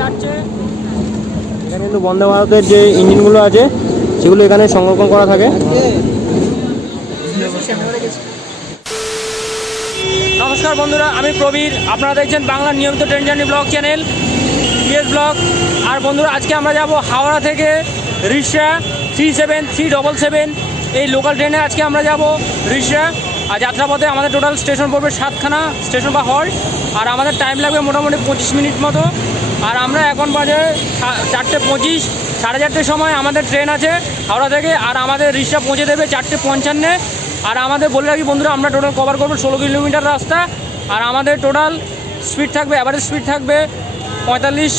যাচ্ছে। এখানে কিন্তু বন্দে ভারতের যে ইঞ্জিনগুলো আছে সেগুলো এখানে সংরক্ষণ করা থাকে। নমস্কার বন্ধুরা আমি প্রবীর। আপনারা দেখছেন বাংলার নিয়মিত train journey blog channel PS blog আর বন্ধুরা আজকে আমরা যাব হাওড়া থেকে রিক্সা three seven three double seven এই লোকাল ট্রেনে আজকে আমরা যাব রিক্সা আর যাত্রাপথে আমাদের টোটাল স্টেশন পড়বে সাতখানা, স্টেশন বা হল। আর আমাদের টাইম লাগবে মোটামুটি পঁচিশ মিনিট মতো। আর আমরা এখন বাজে চারটে পঁচিশ, সাড়ে চারটের সময় আমাদের ট্রেন আছে হাওড়া থেকে। আর আমাদের রিক্সা পৌঁছে দেবে চারটে পঞ্চান্নে। আর আমাদের বলে রাখি বন্ধুরা, আমরা টোটাল কভার করব ষোলো কিলোমিটার রাস্তা। আর আমাদের টোটাল স্পিড থাকবে অ্যাভারেজ স্পিড থাকবে পঁয়তাল্লিশ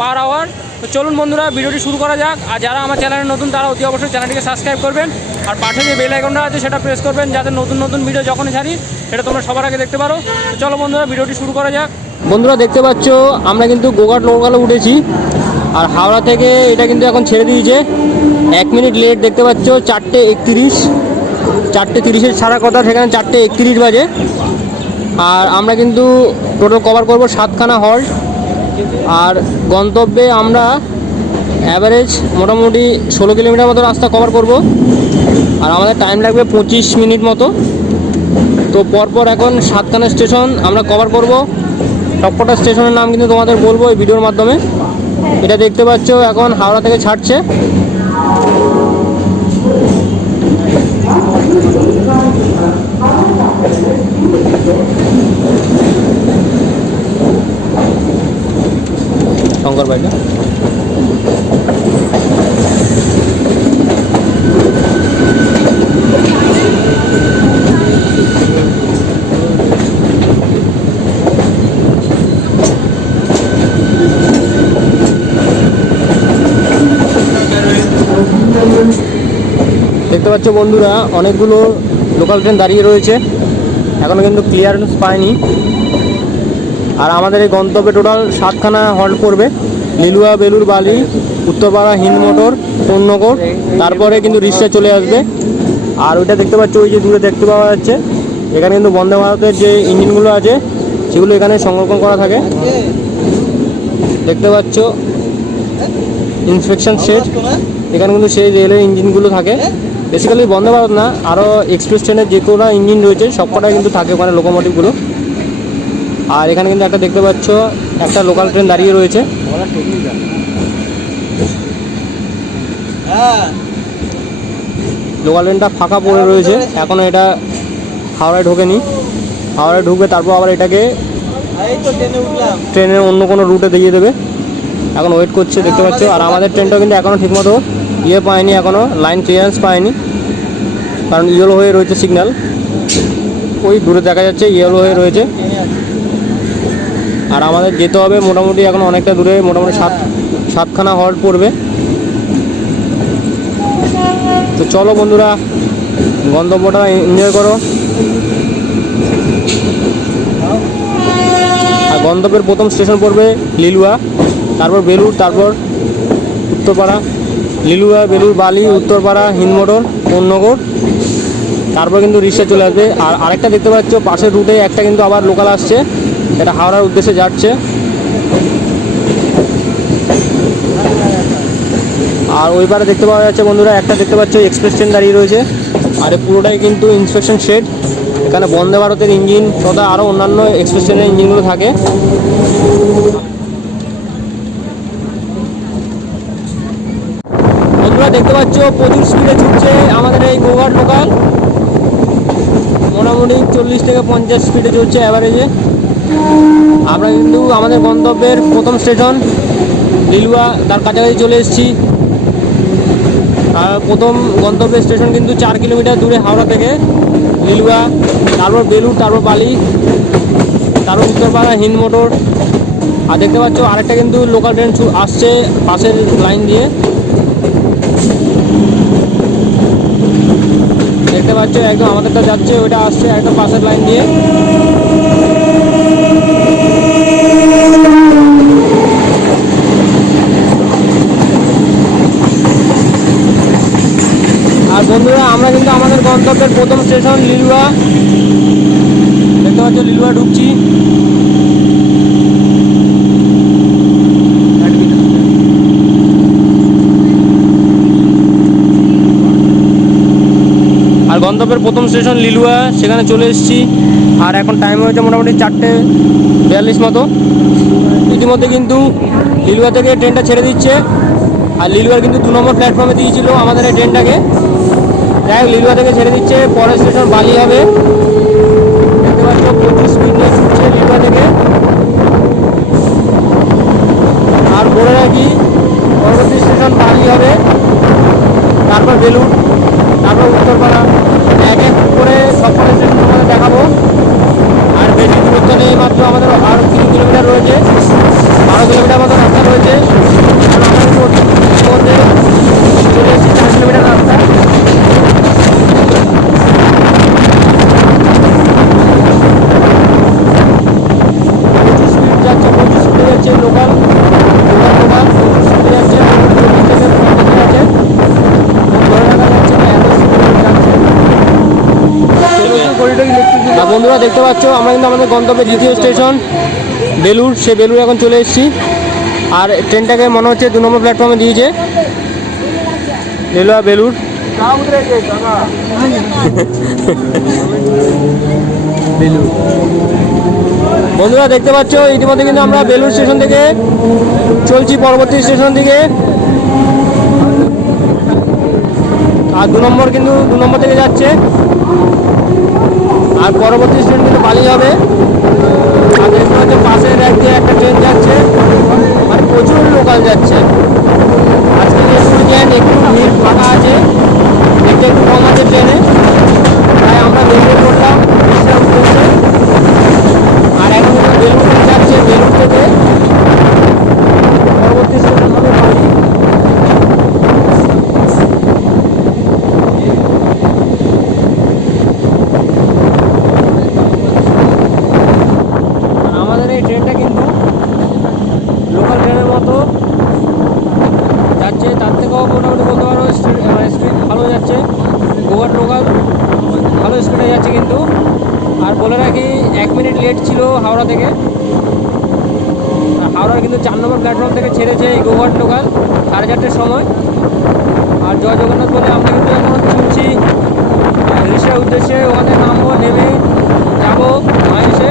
পার আওয়ার তো চলুন বন্ধুরা, ভিডিওটি শুরু করা যাক। আর যারা আমার চ্যানেলে নতুন, তারা অতি অবশ্যই চ্যানেলটিকে সাবস্ক্রাইব করবেন। আর পাশে যে বেল আইকনটা আছে সেটা প্রেস করবেন, যাতে নতুন নতুন ভিডিও যখনই ছাড়ি, সেটা তোমরা সবার আগে দেখতে পারো। চলো বন্ধুরা ভিডিওটি শুরু করা যাক। বন্ধুরা, দেখতে পাচ্ছ, আমরা কিন্তু গোঘাট লোকালে উঠেছি। আর হাওড়া থেকে এটা কিন্তু এখন ছেড়ে দিয়েছে। এক মিনিট লেট দেখতে পাচ্ছ, চারটে একত্রিশ। চারটে তিরিশের ছাড়ার কথা, সেখানে চারটে একত্রিশ বাজে। আর আমরা কিন্তু টোটাল কভার করব সাতখানা হল্ট আর গন্তব্যে আমরা অ্যাভারেজ মোটামুটি ষোলো কিলোমিটার মতো রাস্তা কভার করব। আর আমাদের টাইম লাগবে পঁচিশ মিনিট মতো। তো পরপর এখন সাতখানা স্টেশন আমরা কভার করব। সবকটা স্টেশনের নাম কিন্তু তোমাদের বলব এই ভিডিওর মাধ্যমে। এটা দেখতে পাচ্ছ, এখন হাওড়া থেকে ছাড়ছে। শঙ্কর বাড়িটা দেখতে পাচ্ছ বন্ধুরা, অনেকগুলো লোকাল ট্রেন দাঁড়িয়ে রয়েছে। এখনও কিন্তু ক্লিয়ারেন্স পায়নি। আর আমাদের এই গন্তব্যে টোটাল সাতখানা হল্ট করবে। লিলুয়া, বেলুর বালি, উত্তরপাড়া, হিন্দ মোটর, কোন্নগর, তারপরে কিন্তু রিক্সা চলে আসবে। আর ওইটা দেখতে পাচ্ছ, ওই যে দূরে দেখতে পাওয়া যাচ্ছে। এখানে কিন্তু বন্দে ভারতের যে ইঞ্জিনগুলো আছে, সেগুলো এখানে সংরক্ষণ করা থাকে। দেখতে পাচ্ছ ইন্সপেকশন শেড এখানে কিন্তু সেই রেলের ইঞ্জিনগুলো থাকে। বেসিক্যালি বন্দে ভারত না আরও এক্সপ্রেস ট্রেনের যে কোনো ইঞ্জিন রয়েছে সবকটাই কিন্তু থাকে ওখানে লোকোমোটিভগুলো আর এখানে কিন্তু একটা দেখতে পাচ্ছ একটা লোকাল ট্রেন দাঁড়িয়ে রয়েছে। লোকাল ট্রেনটা ফাঁকা পড়ে রয়েছে এখনও এটা হাওড়ায় ঢোকেনি। হাওড়ায় ঢুকবে তারপর আবার এটাকে ট্রেনের অন্য কোনো রুটে দিয়ে দেবে। এখন ওয়েট করছে, দেখতে পাচ্ছ? আর আমাদের ট্রেনটাও কিন্তু এখনও ঠিকমতো ইয়ে পায়নি এখনও লাইন ক্লিয়ারেন্স পায়নি। কারণ ইয়েলো হয়ে রয়েছে সিগন্যাল ওই দূরে দেখা যাচ্ছে ইয়েলো হয়ে রয়েছে। আর আমাদের যেতে হবে মোটামুটি এখন অনেকটা দূরে, মোটামুটি সাত, সাতখানা হল্ট পড়বে। তো চলো বন্ধুরা, গন্তব্যটা এনজয় করো। আর গন্তব্যের প্রথম স্টেশন পড়বে লিলুয়া। তারপর বেলুর তারপর উত্তরপাড়া, লিলুয়া বেলুর বালি, উত্তরপাড়া হিন্দমোটর কোন্নগর। তারপর কিন্তু রিক্সা চলে আসবে। আর আরেকটা দেখতে পাচ্ছ, পাশের রুটে একটা কিন্তু আবার লোকাল আসছে। এটা হাওড়ার উদ্দেশ্যে যাচ্ছে। আর ওই পারে দেখতে পাওয়া যাচ্ছে বন্ধুরা, একটা দেখতে পাচ্ছ এক্সপ্রেস ট্রেন দাঁড়িয়ে রয়েছে। আর পুরোটাই কিন্তু ইন্সপেকশন শেড এখানে বন্দে ভারতের ইঞ্জিন, তথা আরও অন্যান্য এক্সপ্রেস ট্রেনের ইঞ্জিনগুলো থাকে। বন্ধুরা প্রচুর স্পিডে ছুটছে আমাদের এই গোঘাট লোকাল মোটামুটি চল্লিশ থেকে পঞ্চাশ স্পিডে চলছে অ্যাভারেজে আমরা কিন্তু আমাদের গন্তব্যের প্রথম স্টেশন লিলুয়া, তার কাছাকাছি চলে এসেছি। প্রথম গন্তব্যের স্টেশন কিন্তু চার কিলোমিটার দূরে হাওড়া থেকে, লিলুয়া, তারপর বেলুর তারপর বালি, তারপর উত্তরপাড়া, হিন্দ মোটর। আর দেখতে পাচ্ছ, আরেকটা কিন্তু লোকাল ট্রেন আসছে পাশের লাইন দিয়ে। দেখতে পাচ্ছ, একদম আমাদেরটা যাচ্ছে, ওইটা আসছে একদম পাশের লাইন দিয়ে। আর বন্ধুরা, আমরা কিন্তু আমাদের গন্তব্যের প্রথম স্টেশন লিলুয়া। দেখতে পাচ্ছ, লিলুয়া ঢুকছি। গন্তব্যের প্রথম স্টেশন লিলুয়া, সেখানে চলে এসেছি। আর এখন টাইম হয়েছে মোটামুটি চারটে বিয়াল্লিশ মতো। ইতিমধ্যে কিন্তু লিলুয়া থেকে ট্রেনটা ছেড়ে দিচ্ছে। আর লিলুয়ার কিন্তু দু নম্বর প্ল্যাটফর্মে দিয়েছিল আমাদের এই ট্রেনটাকে যাই হোক, লিলুয়া থেকে ছেড়ে দিচ্ছে। পরের স্টেশন বালি হবে। দেখতে পাচ্ছ প্রচুর ছুটছে লিলুয়া থেকে। আর বলে রাখি, পরবর্তী স্টেশন বালি হবে। তারপর বেলুন তারপর উত্তরপাড়া এক এক করে সফরের জন্য তোমাদের দেখাবো। আর বেশি দূরত্ব নেই মাত্র আমাদের আরও তিন কিলোমিটার রয়েছে। বারো কিলোমিটার মতো রাস্তা রয়েছে। আমাদের চলে এসেছি চার কিলোমিটার রাস্তা প্রচুর স্পিড যাচ্ছে প্রচুর স্পিডে যাচ্ছে লোকাল লোকাল লোকাল প্রচুর স্পিডে যাচ্ছে স্টেশন আছে ধরে রাখা যাচ্ছে না এত স্পিডে যাচ্ছে আর বন্ধুরা দেখতে পাচ্ছ, আমরা কিন্তু আমাদের গন্তব্যের দ্বিতীয় স্টেশন বেলুর সে বেলুর এখন চলে এসেছি। আর ট্রেনটাকে মনে হচ্ছে দু নম্বর প্ল্যাটফর্মে দিয়েছে। রেলওয়া বেলুর বেলুর বন্ধুরা দেখতে পাচ্ছ, ইতিমধ্যে কিন্তু আমরা বেলুর স্টেশন থেকে চলছি পরবর্তী স্টেশন দিকে। আর দু নম্বর কিন্তু দু নম্বর থেকে যাচ্ছে। আর পরবর্তী স্টেশন কিন্তু বালি হবে। আর দেখতে পাচ্ছ পাশের এক দিয়ে একটা ট্রেন যাচ্ছে। আর প্রচুর লোকাল যাচ্ছে। আজকে যেহেতু ট্রেন একটু ভিড় ফাঁকা আছে। একটু একটু কম আছে ট্রেনে তাই আমরা বেরিয়ে পড়লাম বিশ্রাম করছে আর এখন কিন্তু বেলুর ট্রেন যাচ্ছে বেলুর থেকে পরবর্তী স্টেশন হবে বালি আর আমাদের এই ট্রেনটা কিন্তু লোকাল ট্রেনের মতো থেকেও মোটামুটি বলতে পারো মানে স্পিড ভালো যাচ্ছে গোয়ার লোকাল ভালো স্পিডে যাচ্ছে কিন্তু। আর বলে রাখি, এক মিনিট লেট ছিল হাওড়া থেকে। হাওড়ার কিন্তু চার নম্বর প্ল্যাটফর্ম থেকে ছেড়েছে এই গোয়ার লোকাল সাড়ে চারটের সময়। আর জয় জগন্নাথ বলে, আমরা কিন্তু এখন শুনছি রিক্সার উদ্দেশ্যে ওখানে নামবো, নেমে যাব মাহেশে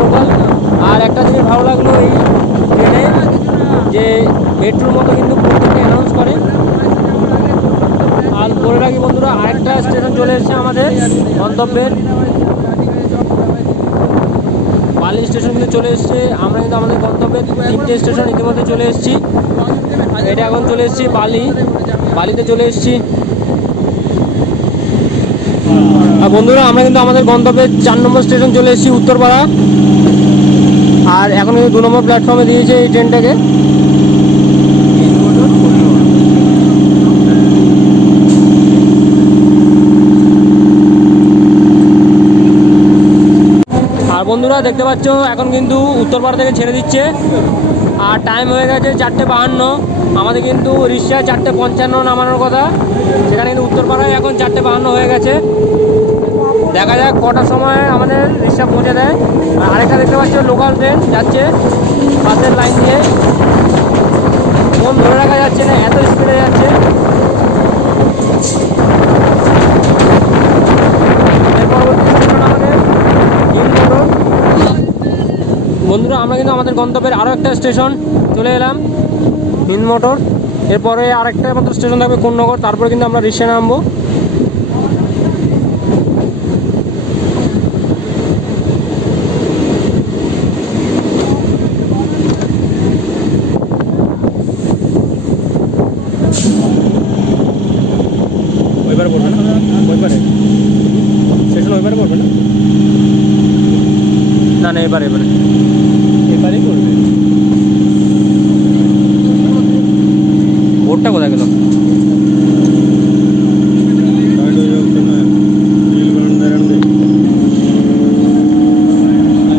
লোকাল আর একটা জিনিস ভালো লাগল এই ট্রেনে যে মেট্রোর মতো কিন্তু প্রত্যেকটা অ্যানাউন্স করে আর বলে রাখি বন্ধুরা আরেকটা স্টেশন চলে এসেছে আমাদের গন্তব্যের বালি স্টেশন কিন্তু চলে এসেছে। আমরা কিন্তু আমাদের গন্তব্যের তিনটে স্টেশন ইতিমধ্যে চলে এসেছি। এটা এখন চলে এসেছি বালি। বালিতে চলে এসেছি। আর বন্ধুরা, আমরা কিন্তু আমাদের গন্তব্যের চার নম্বর স্টেশন চলে এসেছি উত্তরপাড়া। আর এখন কিন্তু দু নম্বর প্ল্যাটফর্মে দিয়েছে এই ট্রেনটাকে আর বন্ধুরা দেখতে পাচ্ছ, এখন কিন্তু উত্তরপাড়া থেকে ছেড়ে দিচ্ছে। আর টাইম হয়ে গেছে চারটে বাহান্ন। আমাদের কিন্তু রিক্সা চারটে পঞ্চান্ন নামানোর কথা। সেখানে কিন্তু উত্তরপাড়ায় এখন চারটে বাহান্ন হয়ে গেছে। দেখা যাক কটার সময় আমাদের রিক্সা পৌঁছে দেয়। আর আরেকটা দেখতে পাচ্ছ লোকাল ট্রেন যাচ্ছে বাসের লাইন দিয়ে। ফোন ধরে রাখা যাচ্ছে না, এত স্পিডে যাচ্ছে এর পরবর্তী স্টেশন আমাদের হিল মোটর বন্ধুরা, আমরা কিন্তু আমাদের গন্তব্যের আরও একটা স্টেশন চলে এলাম, হিন্দ মোটর। এরপরে আরেকটা মতো স্টেশন থাকবে কোন্নগর, তারপরে কিন্তু আমরা রিক্সা নামবো ওইবারে পড়বে না ওইবারে স্টেশন ওইবারে পড়বে না না না এবারে এবারে এবারেই করবে বোর্ডটা কোথায় গেল?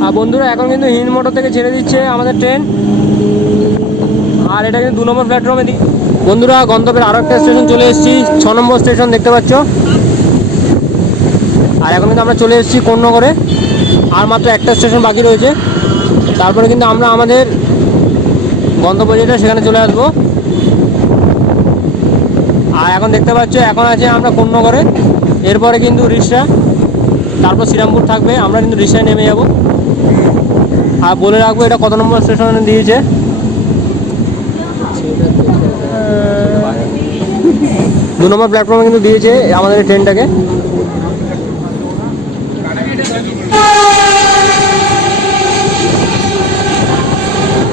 আর বন্ধুরা, এখন কিন্তু হিন্দ মোটর থেকে ছেড়ে দিচ্ছে আমাদের ট্রেন। আর এটা কিন্তু দু নম্বর প্ল্যাটফর্মে দি বন্ধুরা, গন্তব্যের আরও একটা স্টেশন চলে এসেছি। ছ নম্বর স্টেশন দেখতে পাচ্ছ। আর এখন কিন্তু আমরা চলে এসেছি কোন্নগরে। আর মাত্র একটা স্টেশন বাকি রয়েছে। তারপরে কিন্তু আমরা আমাদের গন্তব্য যেটা, সেখানে চলে আসব। আর এখন দেখতে পাচ্ছ, এখন আছে আমরা কোন্নগরে। এরপরে কিন্তু রিক্সা তারপর শ্রীরামপুর থাকবে। আমরা কিন্তু রিক্সায় নেমে যাব। আর বলে রাখব, এটা কত নম্বর স্টেশনে দিয়েছে? দু নম্বর প্ল্যাটফর্মে কিন্তু দিয়েছে আমাদের ট্রেনটাকে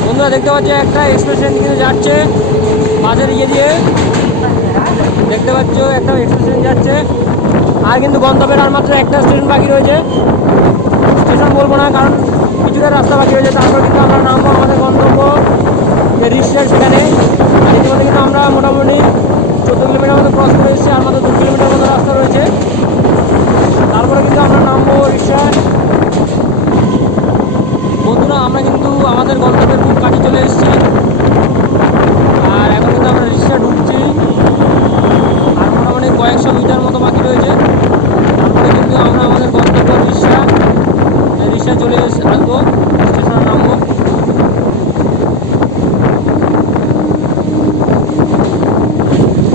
বন্ধুরা, দেখতে পাচ্ছি, একটা এক্সপ্রেস ট্রেন কিন্তু যাচ্ছে। বাসের ইয়ে দিয়ে দেখতে পাচ্ছ, একটা এক্সপ্রেস ট্রেন যাচ্ছে। আর কিন্তু গন্তব্যের আর মাত্র একটা স্টেশন বাকি রয়েছে। স্টেশন বলব না, কারণ কিছুটা রাস্তা বাকি রয়েছে, তারপর কিন্তু আমরা নামবো আমাদের গন্তব্য যে রিক্সার সেখানে আর ইতিমধ্যে কিন্তু আমরা মোটামুটি চোদ্দ কিলোমিটার মতো ক্রস করে এসেছি আর মাত্র দু কিলোমিটার মতো রাস্তা রয়েছে তারপরে কিন্তু আমরা নামবো রিক্সায় বন্ধুরা আমরা কিন্তু আমাদের গন্তব্যের খুব কাছে চলে এসেছি আর এখন কিন্তু আমরা রিক্সা ঢুকছি আর মোটামুটি কয়েকশো মিটার মতো বাকি রয়েছে তারপরে কিন্তু আমরা আমাদের গন্তব্য রিক্সা রিক্সা চলে আসব স্টেশনে নামবো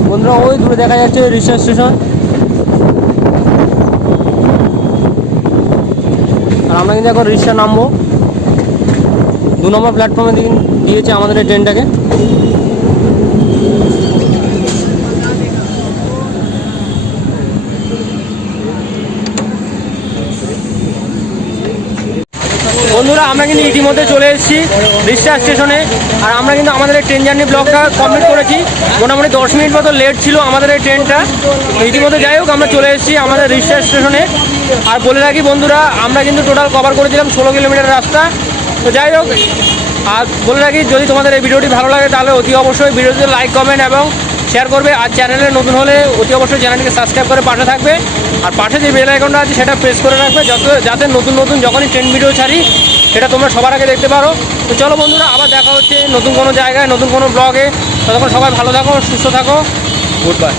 বন্ধুরা, ওই দূরে দেখা যাচ্ছে রিক্সা স্টেশন। আর আমরা কিন্তু এখন রিক্সা নামবো। দু নম্বর প্ল্যাটফর্মে দিন দিয়েছে আমাদের এই ট্রেনটাকে বন্ধুরা আমরা কিন্তু ইতিমধ্যে চলে এসেছি রিক্সা স্টেশনে। আর আমরা কিন্তু আমাদের এই ট্রেন জার্নি ব্লগটা কমপ্লিট করেছি। মোটামুটি দশ মিনিট মতো লেট ছিল আমাদের এই ট্রেনটা। ইতিমধ্যে যাই হোক, আমরা চলে এসেছি আমাদের রিক্সা স্টেশনে। আর বলে রাখি বন্ধুরা, আমরা কিন্তু টোটাল কভার করেছিলাম ষোলো কিলোমিটার রাস্তা। তো যাই হোক, আর বলে রাখি, যদি তোমাদের এই ভিডিওটি ভালো লাগে, তাহলে অতি অবশ্যই ভিডিওতে লাইক কমেন্ট এবং শেয়ার করবে। আর চ্যানেলে নতুন হলে অতি অবশ্যই চ্যানেলটিকে সাবস্ক্রাইব করে পাশে থাকবে। আর পাশে যে বেল আইকনটা আছে, সেটা প্রেস করে রাখবে, যত যাতে নতুন নতুন যখনই ট্রেন ভিডিও ছাড়ি সেটা তোমরা সবার আগে দেখতে পারো। তো চলো বন্ধুরা, আবার দেখা হচ্ছে নতুন কোনো জায়গায়, নতুন কোনো ব্লগে ততক্ষণ সবাই ভালো থাকো, সুস্থ থাকো। Good bye